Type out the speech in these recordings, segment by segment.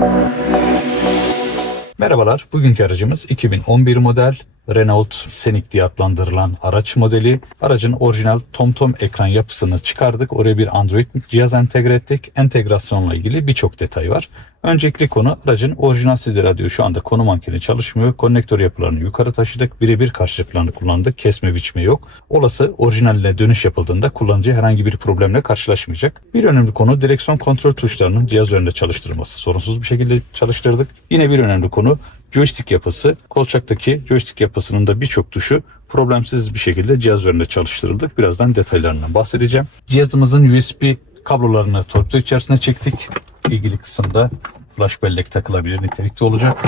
Thank you. Merhabalar, bugünkü aracımız 2011 model Renault Scenic diye adlandırılan araç modeli. Aracın orijinal TomTom ekran yapısını çıkardık. Oraya bir Android cihaz entegre ettik. Entegrasyonla ilgili birçok detay var. Öncelikli konu aracın orijinal CD radyo şu anda konu mankeni çalışmıyor. Konnektör yapılarını yukarı taşıdık. Birebir karşı planı kullandık. Kesme biçme yok. Olası orijinaline dönüş yapıldığında kullanıcı herhangi bir problemle karşılaşmayacak. Bir önemli konu direksiyon kontrol tuşlarının cihaz üzerinde çalıştırılması. Sorunsuz bir şekilde çalıştırdık. Yine bir önemli konu joystick yapısı. Kolçaktaki joystick yapısının da birçok tuşu problemsiz bir şekilde cihaz üzerinde çalıştırıldık. Birazdan detaylarından bahsedeceğim. Cihazımızın USB kablolarını torpido içerisine çektik. İlgili kısımda flash bellek takılabilir nitelikte olacak.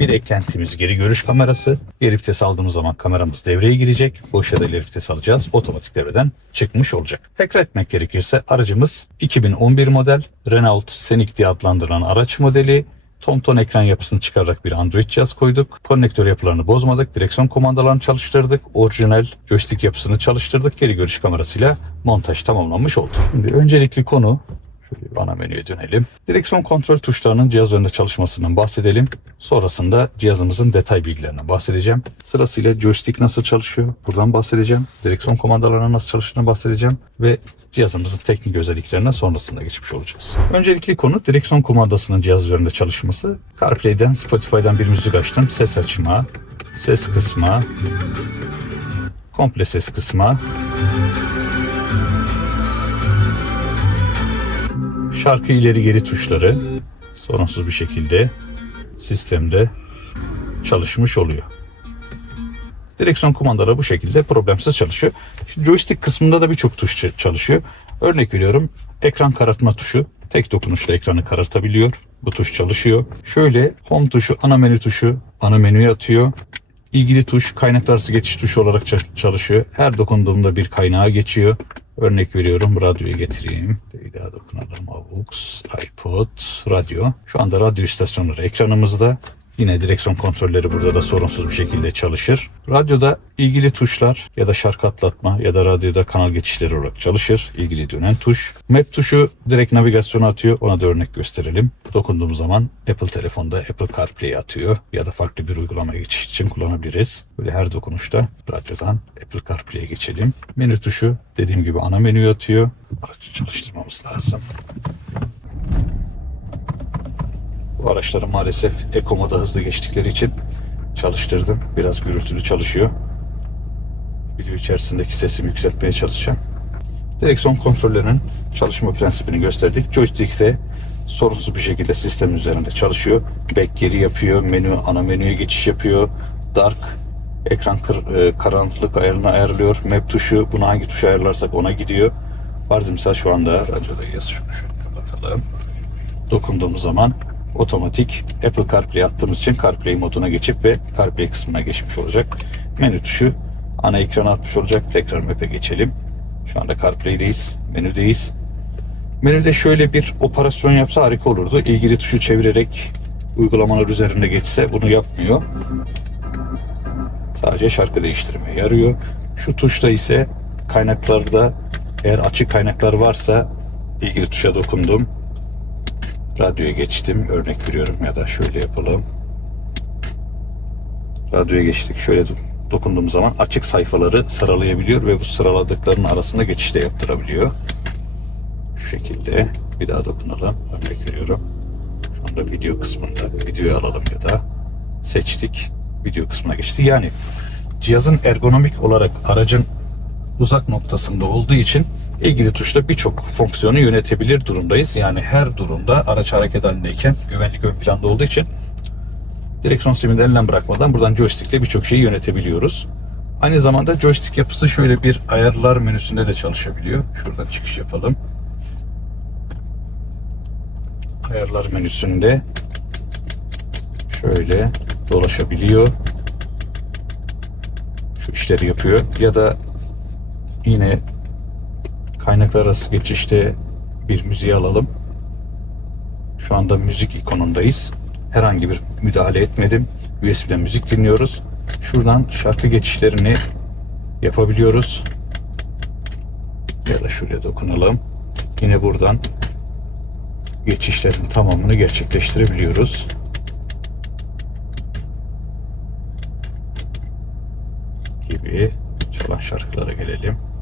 Bir eklentimiz geri görüş kamerası. Geri vites aldığımız zaman kameramız devreye girecek. Boş ya da ileri vites alacağız. Otomatik devreden çıkmış olacak. Tekrar etmek gerekirse aracımız 2011 model Renault Scenic diye adlandırılan araç modeli. TomTom ekran yapısını çıkararak bir Android cihaz koyduk. Konnektör yapılarını bozmadık. Direksiyon kumandalarını çalıştırdık. Orijinal joystick yapısını çalıştırdık. Geri görüş kamerasıyla montaj tamamlanmış oldu. Şimdi öncelikli konu Şöyle ana menüye dönelim. Direksiyon kontrol tuşlarının cihaz üzerinde çalışmasından bahsedelim. Sonrasında cihazımızın detay bilgilerinden bahsedeceğim. Sırasıyla joystick nasıl çalışıyor? Buradan bahsedeceğim. Direksiyon kumandalarının nasıl çalıştığını bahsedeceğim. Ve cihazımızın teknik özelliklerine sonrasında geçmiş olacağız. Öncelikli konu direksiyon kumandasının cihaz üzerinde çalışması. CarPlay'den, Spotify'dan bir müzik açtım. Ses açma, ses kısma, komple ses kısma, şarkı ileri geri tuşları sorunsuz bir şekilde sistemde çalışmış oluyor. Direksiyon kumandaları bu şekilde problemsiz çalışıyor. Şimdi joystick kısmında da birçok tuş çalışıyor. Örnek veriyorum ekran karartma tuşu tek dokunuşla ekranı karartabiliyor. Bu tuş çalışıyor. Şöyle home tuşu ana menü tuşu ana menüye atıyor. İlgili tuş kaynaklar arası geçiş tuşu olarak ça- çalışıyor. Her dokunduğumda bir kaynağa geçiyor. Örnek veriyorum radyoyu getireyim. Bir daha dokunalım. AUX, iPod, radyo. Şu anda radyo istasyonları ekranımızda. Yine direksiyon kontrolleri burada da sorunsuz bir şekilde çalışır. Radyoda ilgili tuşlar ya da şarkı atlatma ya da radyoda kanal geçişleri olarak çalışır. İlgili dönen tuş. Map tuşu direkt navigasyona atıyor. Ona da örnek gösterelim. Dokunduğum zaman Apple telefonda Apple CarPlay atıyor. Ya da farklı bir uygulamaya geçiş için kullanabiliriz. Böyle her dokunuşta radyodan Apple CarPlay'e geçelim. Menü tuşu dediğim gibi ana menüye atıyor. Aracı çalıştırmamız lazım. Bu araçları maalesef Eco moda hızlı geçtikleri için çalıştırdım. Biraz gürültülü çalışıyor. Video içerisindeki sesimi yükseltmeye çalışacağım. Direksiyon kontrollerinin çalışma prensibini gösterdik. Joystick de sorunsuz bir şekilde sistem üzerinde çalışıyor. Back geri yapıyor, menü ana menüye geçiş yapıyor. Dark ekran kır- e, karanlık ayarını ayarlıyor. Map tuşu bunu hangi tuşa ayarlarsak ona gidiyor. Farz misal şu anda radyodayız. Şunu şöyle kapatalım dokunduğumuz zaman otomatik Apple CarPlay attığımız için CarPlay moduna geçip ve CarPlay kısmına geçmiş olacak. Menü tuşu ana ekrana atmış olacak. Tekrar map'e geçelim. Şu anda CarPlay'deyiz. Menüdeyiz. Menüde şöyle bir operasyon yapsa harika olurdu. İlgili tuşu çevirerek uygulamalar üzerinde geçse bunu yapmıyor. Sadece şarkı değiştirmeye yarıyor. Şu tuşta ise kaynaklarda eğer açık kaynaklar varsa ilgili tuşa dokundum. Radyoya geçtim. Örnek veriyorum ya da şöyle yapalım. Radyoya geçtik. Şöyle do- dokunduğum zaman açık sayfaları sıralayabiliyor ve bu sıraladıklarının arasında geçiş de yaptırabiliyor. Şu şekilde bir daha dokunalım. Örnek veriyorum. Şu anda video kısmında videoyu alalım ya da seçtik. Video kısmına geçti. Yani cihazın ergonomik olarak aracın uzak noktasında olduğu için ilgili tuşla birçok fonksiyonu yönetebilir durumdayız. Yani her durumda araç hareket halindeyken güvenlik ön planda olduğu için direksiyon simini elinden bırakmadan buradan joystickle birçok şeyi yönetebiliyoruz. Aynı zamanda joystick yapısı şöyle bir ayarlar menüsünde de çalışabiliyor. Şuradan çıkış yapalım. Ayarlar menüsünde şöyle dolaşabiliyor. Şu işleri yapıyor. Ya da yine kaynaklar arası geçişte bir müziği alalım. Şu anda müzik ikonundayız. Herhangi bir müdahale etmedim. USB'den müzik dinliyoruz. Şuradan şarkı geçişlerini yapabiliyoruz. Ya da şuraya dokunalım. Yine buradan geçişlerin tamamını gerçekleştirebiliyoruz. Gibi çalan şarkılara gelelim.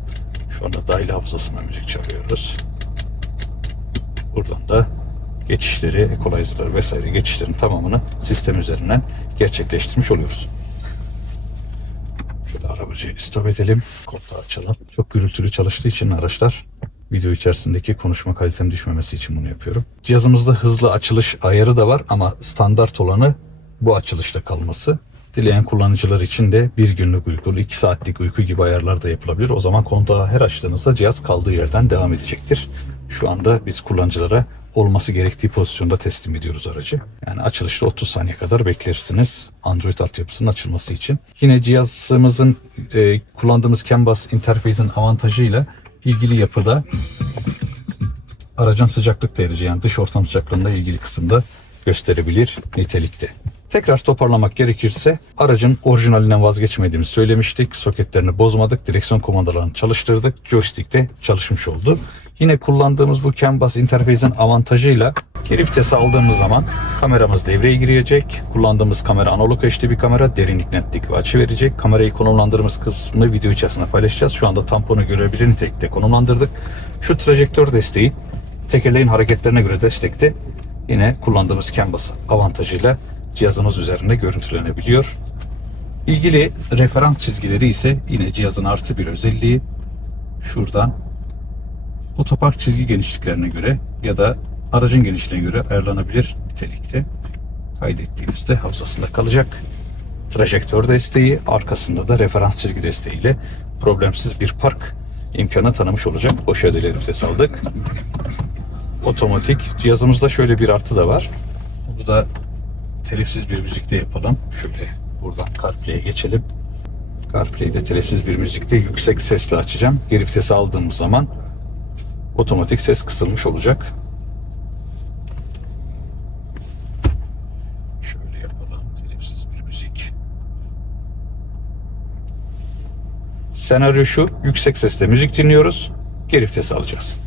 Şu anda dahil hafızasına müzik çalıyoruz. Buradan da geçişleri, equalizer'ları vesaire geçişlerin tamamını sistem üzerinden gerçekleştirmiş oluyoruz. Şöyle arabacıyı stop edelim. Kontağı açalım. Çok gürültülü çalıştığı için araçlar video içerisindeki konuşma kalitem düşmemesi için bunu yapıyorum. Cihazımızda hızlı açılış ayarı da var ama standart olanı bu açılışta kalması. Dileyen kullanıcılar için de bir günlük uyku, iki saatlik uyku gibi ayarlar da yapılabilir. O zaman kontağı her açtığınızda cihaz kaldığı yerden devam edecektir. Şu anda biz kullanıcılara olması gerektiği pozisyonda teslim ediyoruz aracı. Yani açılışta 30 saniye kadar beklersiniz Android altyapısının açılması için. Yine cihazımızın e, kullandığımız CAN bus interface'in avantajıyla ilgili yapıda aracın sıcaklık derece yani dış ortam sıcaklığında ilgili kısımda gösterebilir nitelikte. Tekrar toparlamak gerekirse aracın orijinalinden vazgeçmediğimizi söylemiştik. Soketlerini bozmadık. Direksiyon kumandalarını çalıştırdık. Joystick de çalışmış oldu. Yine kullandığımız bu CAN bus interface'in avantajıyla geri vitesi aldığımız zaman kameramız devreye girecek. Kullandığımız kamera analog HD bir kamera. Derinlik, netlik ve açı verecek. Kamerayı konumlandırdığımız kısmını video içerisinde paylaşacağız. Şu anda tamponu görebilir nitelikte konumlandırdık. Şu trajektör desteği tekerleğin hareketlerine göre destekte yine kullandığımız CAN bus avantajıyla cihazımız üzerinde görüntülenebiliyor. İlgili referans çizgileri ise yine cihazın artı bir özelliği. Şuradan otopark çizgi genişliklerine göre ya da aracın genişliğine göre ayarlanabilir nitelikte. Kaydettiğimizde hafızasında kalacak. Trajektör desteği, arkasında da referans çizgi desteğiyle problemsiz bir park imkanı tanımış olacak. O şöyle vites aldık. Otomatik. Cihazımızda şöyle bir artı da var. Bu da telifsiz bir müzikte yapalım. Şöyle buradan CarPlay'e geçelim. CarPlay'de telifsiz bir müzikte yüksek sesle açacağım. Geri vitesi aldığımız zaman otomatik ses kısılmış olacak. Şöyle yapalım. Telifsiz bir müzik. Senaryo şu. Yüksek sesle müzik dinliyoruz. Geri vitesi alacağız.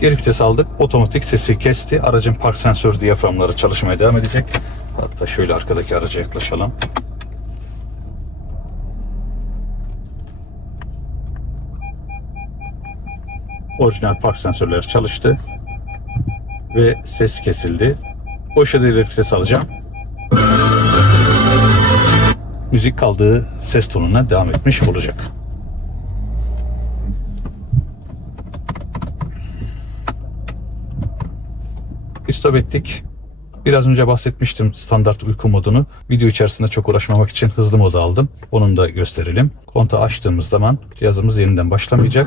Geri vites aldık. Otomatik sesi kesti. Aracın park sensör diyaframları çalışmaya devam edecek. Hatta şöyle arkadaki araca yaklaşalım. Orijinal park sensörleri çalıştı. Ve ses kesildi. O şekilde vites alacağım. Müzik kaldığı ses tonuna devam etmiş olacak. Stop ettik. Biraz önce bahsetmiştim standart uyku modunu. Video içerisinde çok uğraşmamak için hızlı modu aldım. Onun da gösterelim. Kontağı açtığımız zaman cihazımız yeniden başlamayacak.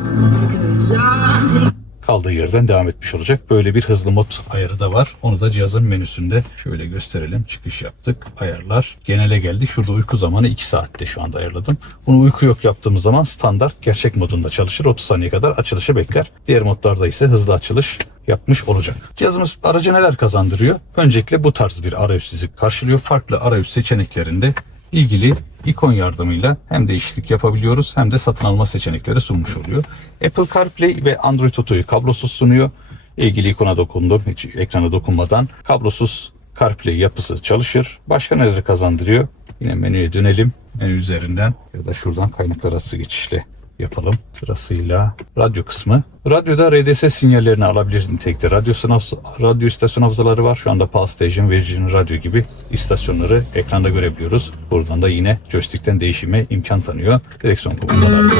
Kaldığı yerden devam etmiş olacak. Böyle bir hızlı mod ayarı da var. Onu da cihazın menüsünde şöyle gösterelim. Çıkış yaptık. Ayarlar. Genele geldik. Şurada uyku zamanı 2 saatte şu anda ayarladım. Bunu uyku yok yaptığımız zaman standart gerçek modunda çalışır. 30 saniye kadar açılışı bekler. Diğer modlarda ise hızlı açılış yapmış olacak. Cihazımız aracı neler kazandırıyor? Öncelikle bu tarz bir arayüz sizi karşılıyor. Farklı arayüz seçeneklerinde ilgili ikon yardımıyla hem değişiklik yapabiliyoruz hem de satın alma seçenekleri sunmuş oluyor. Apple CarPlay ve Android Auto'yu kablosuz sunuyor. İlgili ikona dokundum hiç ekrana dokunmadan. Kablosuz CarPlay yapısı çalışır. Başka neleri kazandırıyor? Yine menüye dönelim. Menü üzerinden ya da şuradan kaynaklar arası geçişle yapalım. Sırasıyla radyo kısmı. Radyoda RDS sinyallerini alabilir nitelikte. Radyo, sınav, radyo istasyon hafızaları var. Şu anda Pal Station, Virgin Radio gibi istasyonları ekranda görebiliyoruz. Buradan da yine joystick'ten değişime imkan tanıyor. Direksiyon kumandalarında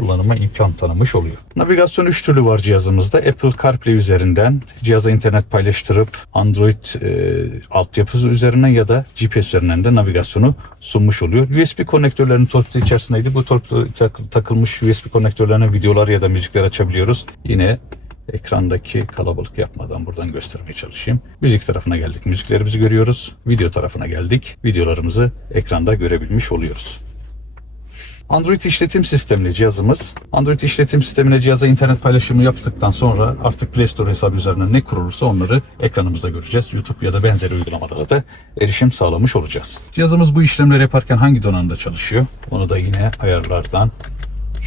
kullanıma imkan tanımış oluyor. Navigasyon 3 türlü var cihazımızda. Apple CarPlay üzerinden cihaza internet paylaştırıp Android e, altyapısı üzerinden ya da GPS üzerinden de navigasyonu sunmuş oluyor. USB konnektörlerinin torpido içerisindeydi. Bu torpido tak- takılmış USB konnektörlerine videolar ya da müzikler açabiliyoruz. Yine ekrandaki kalabalık yapmadan buradan göstermeye çalışayım. Müzik tarafına geldik. Müziklerimizi görüyoruz. Video tarafına geldik. Videolarımızı ekranda görebilmiş oluyoruz. Android işletim sistemli cihazımız. Android işletim sistemine cihaza internet paylaşımı yaptıktan sonra artık Play Store hesabı üzerinden ne kurulursa onları ekranımızda göreceğiz. YouTube ya da benzeri uygulamalara da erişim sağlamış olacağız. Cihazımız bu işlemleri yaparken hangi donanımda çalışıyor? Onu da yine ayarlardan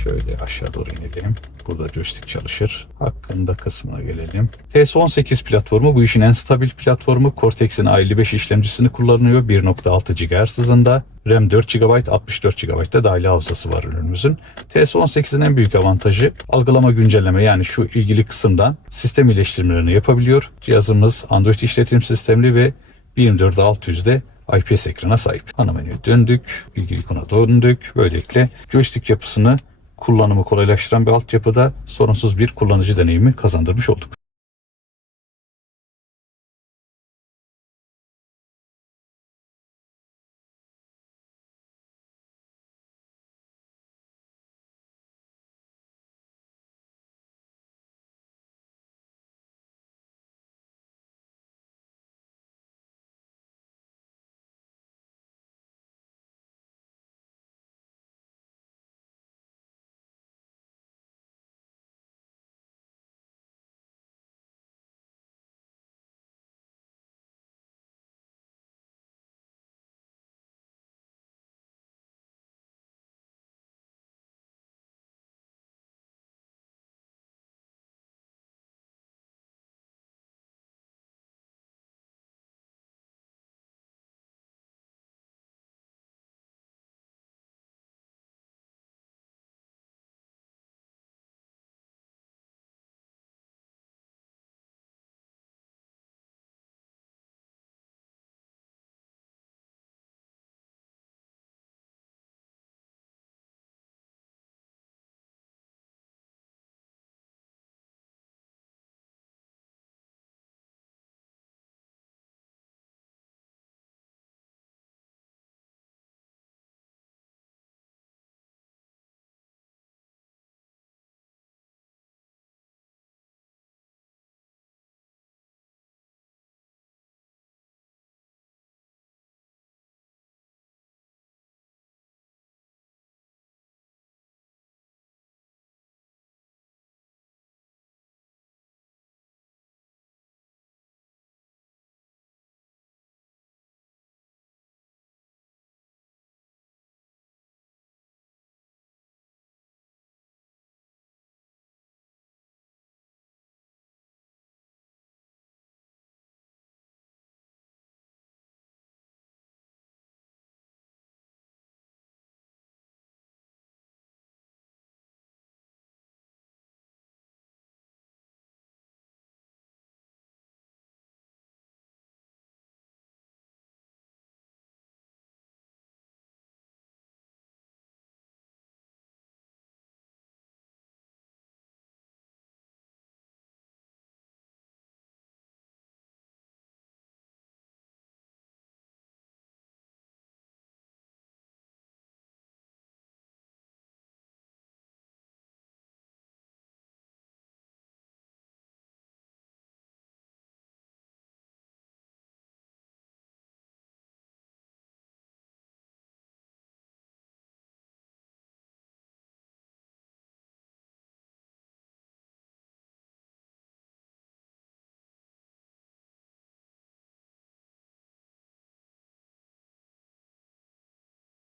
Şöyle aşağı doğru inelim. Burada joystick çalışır. Hakkında kısmına gelelim. TS18 platformu bu işin en stabil platformu. Cortex'in A55 işlemcisini kullanıyor. 1.6 GHz hızında. RAM 4 GB, 64 GB da dahili hafızası var ürünümüzün. TS18'in en büyük avantajı algılama güncelleme yani şu ilgili kısımdan sistem iyileştirmelerini yapabiliyor. Cihazımız Android işletim sistemli ve 1.4.600'de IPS ekrana sahip. Ana menüye döndük, ilgili ikona döndük. Böylelikle joystick yapısını kullanımı kolaylaştıran bir altyapıda sorunsuz bir kullanıcı deneyimi kazandırmış olduk.